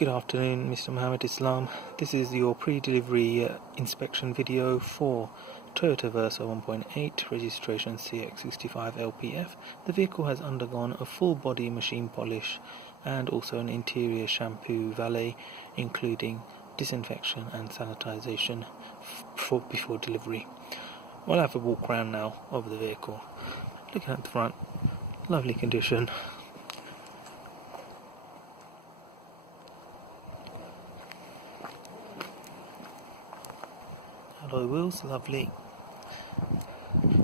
Good afternoon, Mr. Mohammed Islam. This is your pre-delivery inspection video for Toyota Verso 1.8 registration CX65LPF. The vehicle has undergone a full body machine polish and also an interior shampoo valet, including disinfection and sanitization before delivery. We'll have a walk around now of the vehicle. Looking at the front, lovely condition. Alloy wheels, lovely.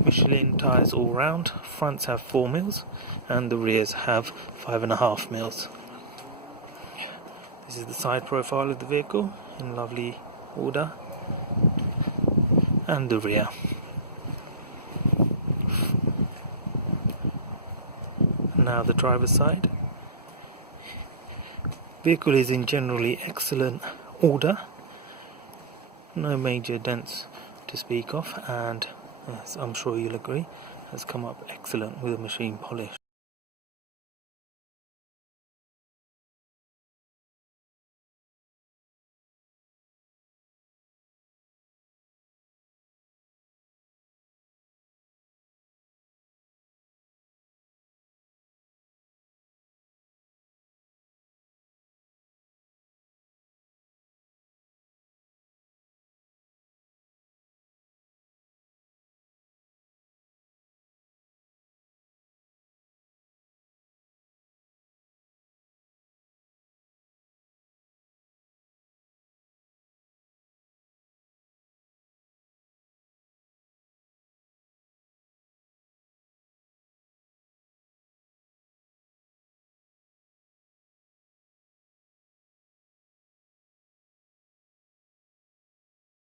Michelin tyres all round. Fronts have 4 mils and the rears have 5.5 mils. This is the side profile of the vehicle in lovely order, and the rear. Now the driver's side. Vehicle is in generally excellent order. No major dents to speak of, and as I'm sure you'll agree, has come up excellent with a machine polish.